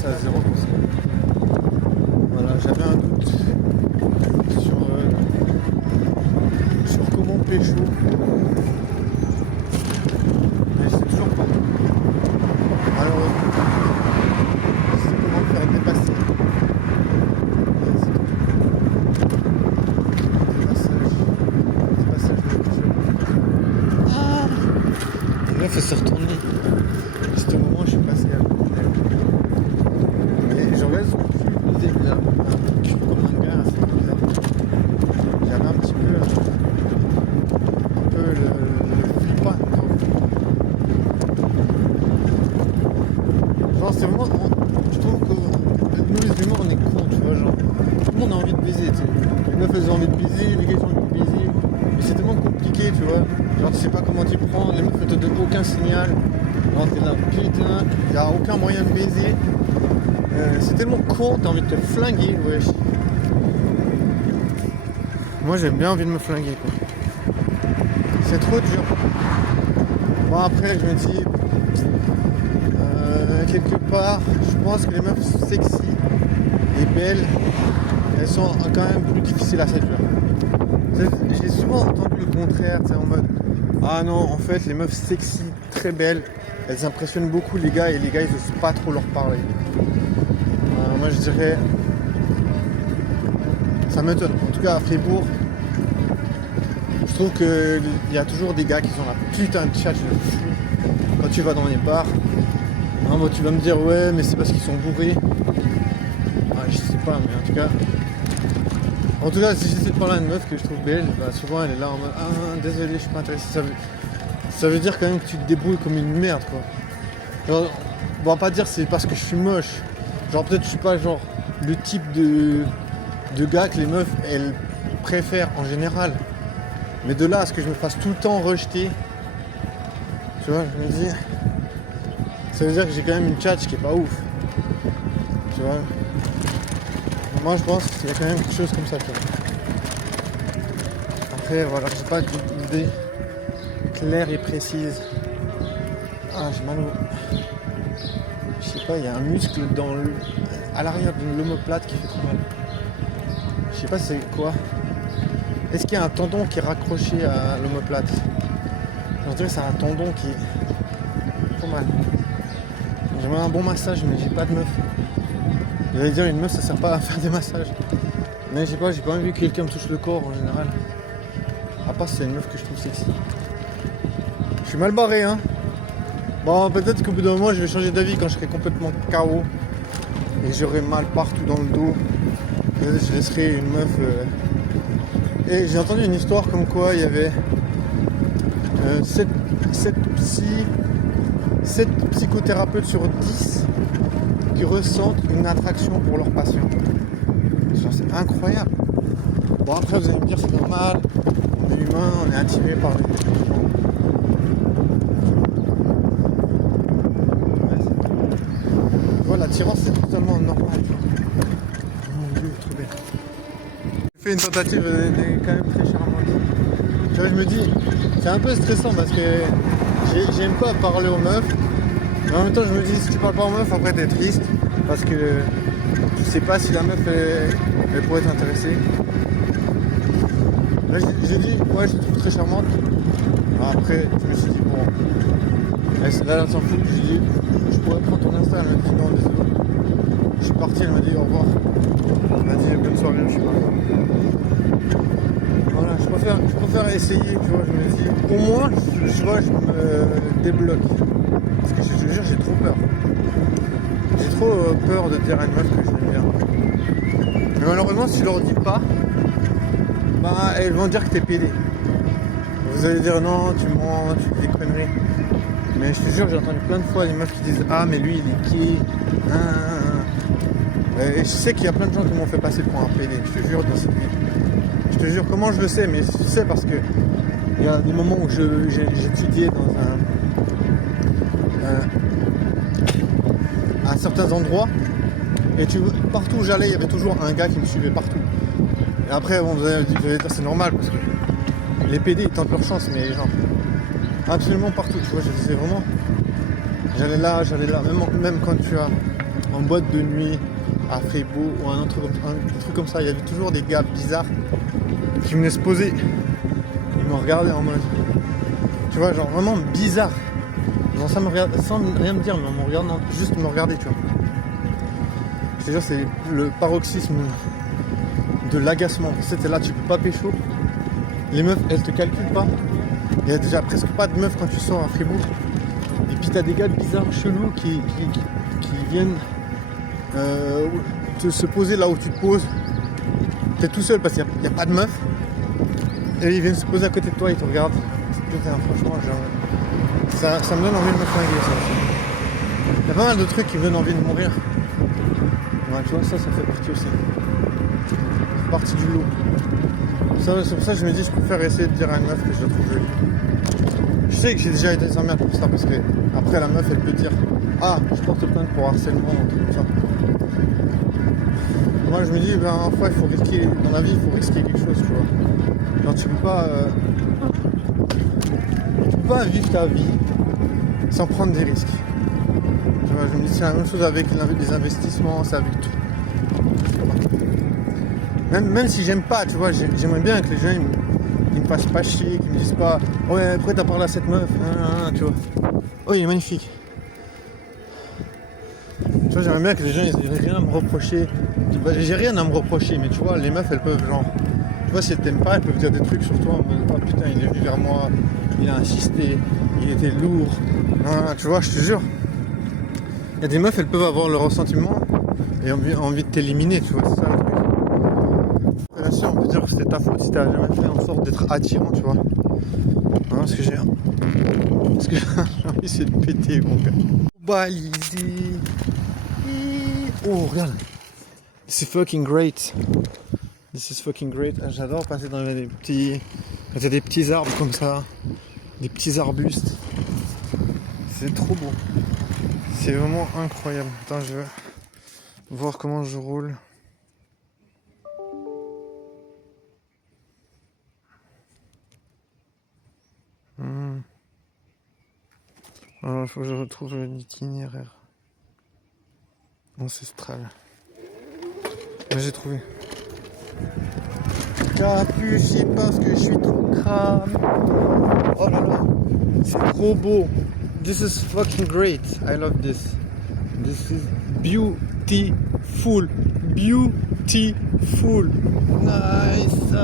ça a zéro conseil. Voilà, j'avais un doute sur comment pécho. Mais je sais toujours pas. Malheureusement, je sais comment me faire dépasser. Dépassage de pécho. Ah, la meuf elle s'est retournée. C'était au moment où je suis passé à côté d'elle. Et je regarde son cul, je me disais, il a un cul comme un gars, c'est bizarre. J'avais un petit peu le flippant. Genre c'est vraiment, je trouve que nous les humains on est cons, tu vois, genre tout le monde a envie de baiser, tu sais. Les meufs elles ont envie de baiser, les gars ils ont envie de baiser, mais c'est tellement compliqué, tu vois. Genre tu sais pas comment t'y prendre, les meufs elles te donnent aucun signal. Alors t'es là, putain, y a aucun moyen de baiser. C'est tellement con, t'as envie de te flinguer, wesh. Moi j'ai bien envie de me flinguer, quoi. C'est trop dur. Bon après je me dis, quelque part, je pense que les meufs sexy et belles, elles sont quand même plus difficiles à séduire. J'ai souvent entendu le contraire, tu sais, en mode, ah non, en fait les meufs sexy, très belles, elles impressionnent beaucoup les gars et les gars ils osent pas trop leur parler. Moi je dirais, ça m'étonne. En tout cas à Fribourg, je trouve qu'il y a toujours des gars qui sont là, putain de tchatch de fou. Quand tu vas dans les bars, hein, bon, tu vas me dire ouais mais c'est parce qu'ils sont bourrés. Ah, je sais pas, mais en tout cas si j'essaie de parler à une meuf que je trouve belle, bah, souvent elle est là en mode ah désolé je suis pas intéressé. Ça veut dire quand même que tu te débrouilles comme une merde, quoi. Genre, on va pas dire c'est parce que je suis moche. Genre peut-être je suis pas genre le type de gars que les meufs elles préfèrent en général. Mais de là à ce que je me fasse tout le temps rejeter, tu vois, je me dis, ça veut dire que j'ai quand même une tchatche qui est pas ouf. Tu vois. Moi je pense qu'il y a quand même quelque chose comme ça, tu vois. Après voilà, j'ai pas d'idée claire et précise. Ah j'ai mal au... Je sais pas, il y a un muscle à l'arrière de l'omoplate qui fait trop mal. Je sais pas c'est quoi. Est-ce qu'il y a un tendon qui est raccroché à l'omoplate? Je dirais que c'est un tendon qui est trop mal. J'aimerais un bon massage mais j'ai pas de meuf. J'allais dire une meuf ça sert pas à faire des massages. Mais je sais pas, j'ai pas envie vu que quelqu'un me touche le corps en général. À part si c'est une meuf que je trouve sexy. Je suis mal barré hein. Bon, peut-être qu'au bout d'un moment, je vais changer d'avis quand je serai complètement KO et j'aurai mal partout dans le dos. Peut-être que je laisserai une meuf. Et j'ai entendu une histoire comme quoi il y avait 7 psychothérapeutes sur 10 qui ressentent une attraction pour leurs patients. C'est incroyable. Bon, après, vous allez me dire, c'est normal. On est humain, on est attiré par les gens. L'attirance c'est totalement normal. Mon Dieu, trop bien. J'ai fait une tentative quand même très charmante. Tu vois, je me dis, c'est un peu stressant parce que j'aime pas parler aux meufs. Mais en même temps, je me dis, si tu parles pas aux meufs, après t'es triste. Parce que tu sais pas si la meuf elle pourrait t'intéresser. Là, j'ai dit, ouais, je la trouve très charmante. Après, je me suis dit, bon, là, elle s'en fout. J'ai dit, je pourrais prendre ton Insta. Elle m'a dit, non, désolé. Je suis parti, elle m'a dit au revoir. Elle m'a dit, bonne soirée, je suis parti. Voilà, je préfère essayer, tu vois. Je me dis, au moins, je me débloque. Parce que je te jure, j'ai trop peur. J'ai trop peur de dire à une meuf que je l'aime bien. Mais malheureusement, si je leur dis pas, bah, elles vont dire que t'es pédé. Vous allez dire non, tu mens, tu dis des conneries. Mais je te jure, j'ai entendu plein de fois les meufs qui disent ah mais lui il est qui. Et je sais qu'il y a plein de gens qui m'ont fait passer pour un pédé, je te jure dans cette vie. Je te jure comment je le sais, mais je sais parce que il y a des moments où j'étudiais dans à certains endroits et partout où j'allais il y avait toujours un gars qui me suivait partout. Et après bon, vous allez dire c'est normal parce que les PD ils tentent leur chance, mais genre absolument partout, tu vois, je disais vraiment j'allais là, même quand tu as en boîte de nuit à Fribourg ou un truc comme ça, il y avait toujours des gars bizarres qui venaient se poser. Ils me regardaient en mode, tu vois, genre vraiment bizarre. Genre ça me regarde, sans rien me dire, mais en me regardant, juste me regarder, tu vois. Je te jure, c'est le paroxysme de l'agacement. C'était là, tu peux pas pécho. Les meufs, elles te calculent pas. Il y a déjà presque pas de meufs quand tu sors à Fribourg. Et puis t'as des gars bizarres, chelous qui viennent se poser là où tu te poses. T'es tout seul parce qu'il n'y a pas de meufs. Et ils viennent se poser à côté de toi, ils te regardent. Putain, franchement, genre, ça me donne envie de me flinguer, ça aussi. Il y a pas mal de trucs qui me donnent envie de mourir. Ouais, tu vois, ça fait partie aussi. Ça fait partie du lot. C'est pour ça que je me dis, je préfère essayer de dire à une meuf que je la trouve jolie. Je sais que j'ai déjà été emmerdé pour ça, parce que après la meuf, elle peut dire ah, je porte plainte pour harcèlement, un truc comme ça. Moi, je me dis, ben, parfois, il faut risquer, dans la vie, il faut risquer quelque chose, tu vois. Genre, tu peux pas vivre ta vie sans prendre des risques. Tu vois, je me dis, c'est la même chose avec les investissements, c'est avec tout. Même si j'aime pas, tu vois, j'aimerais bien que les gens ils me fassent pas chier, qu'ils me disent pas ouais, après t'as parlé à cette meuf, tu vois. Oh, il est magnifique. Tu vois, j'aimerais bien que les gens ils aient rien à me reprocher. J'ai rien à me reprocher, mais tu vois, les meufs elles peuvent genre, tu vois, si elles t'aiment pas, elles peuvent dire des trucs sur toi en mode oh putain, il est venu vers moi, il a insisté, il était lourd, tu vois, je te jure. Il y a des meufs, elles peuvent avoir le ressentiment et envie de t'éliminer, tu vois, c'est ça le truc. Bien sûr, on peut dire que c'était ta faute si t'as jamais fait en sorte d'être attirant, tu vois. Non, ce que j'ai envie, c'est de péter, mon gars. Balisé. Oh, regarde. This is fucking great. This is fucking great. J'adore passer dans des petits... Quand il y a des petits arbres comme ça, des petits arbustes. C'est trop beau. C'est vraiment incroyable. Attends, je vais voir comment je roule. Alors, il faut que je retrouve l'itinéraire ancestral. Mais j'ai trouvé. Capuché parce que je suis trop crame. Oh là là, c'est trop beau. This is fucking great. I love this. This is beautiful. Beautiful. Nice.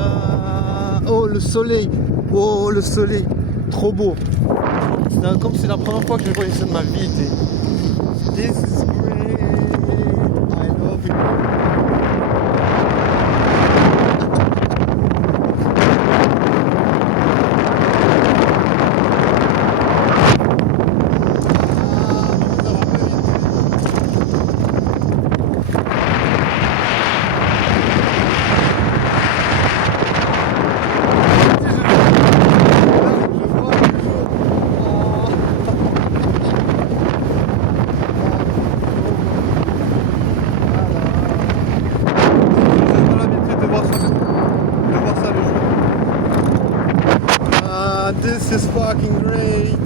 Oh, le soleil. Oh, le soleil. Trop beau. Comme c'est la première fois que je voyais ça de ma vie. This is great. I love it. This is fucking great.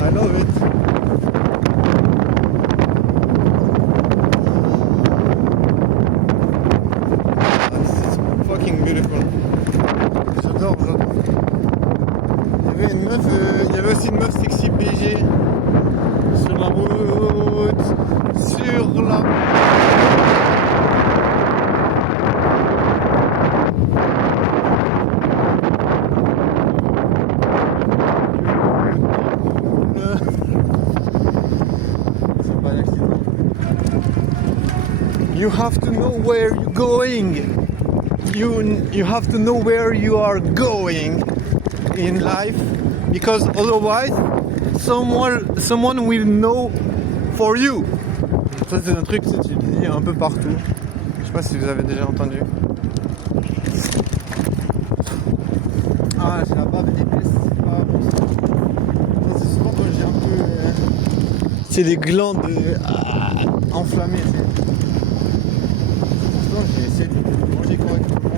I love it. This is fucking beautiful. J'adore. Il y avait aussi une meuf sexy BG sur la route. Sur la... You have to know where you're going. You have to know where you are going in life, because otherwise someone will know for you. Ça c'est un truc que tu dis un peu partout. Je sais pas si vous avez déjà entendu. Ah, j'ai la bave épaisse, c'est pas bon ça. Ça c'est souvent quand j'ai un peu... c'est des glandes enflammées. J'ai essayé de manger correctement.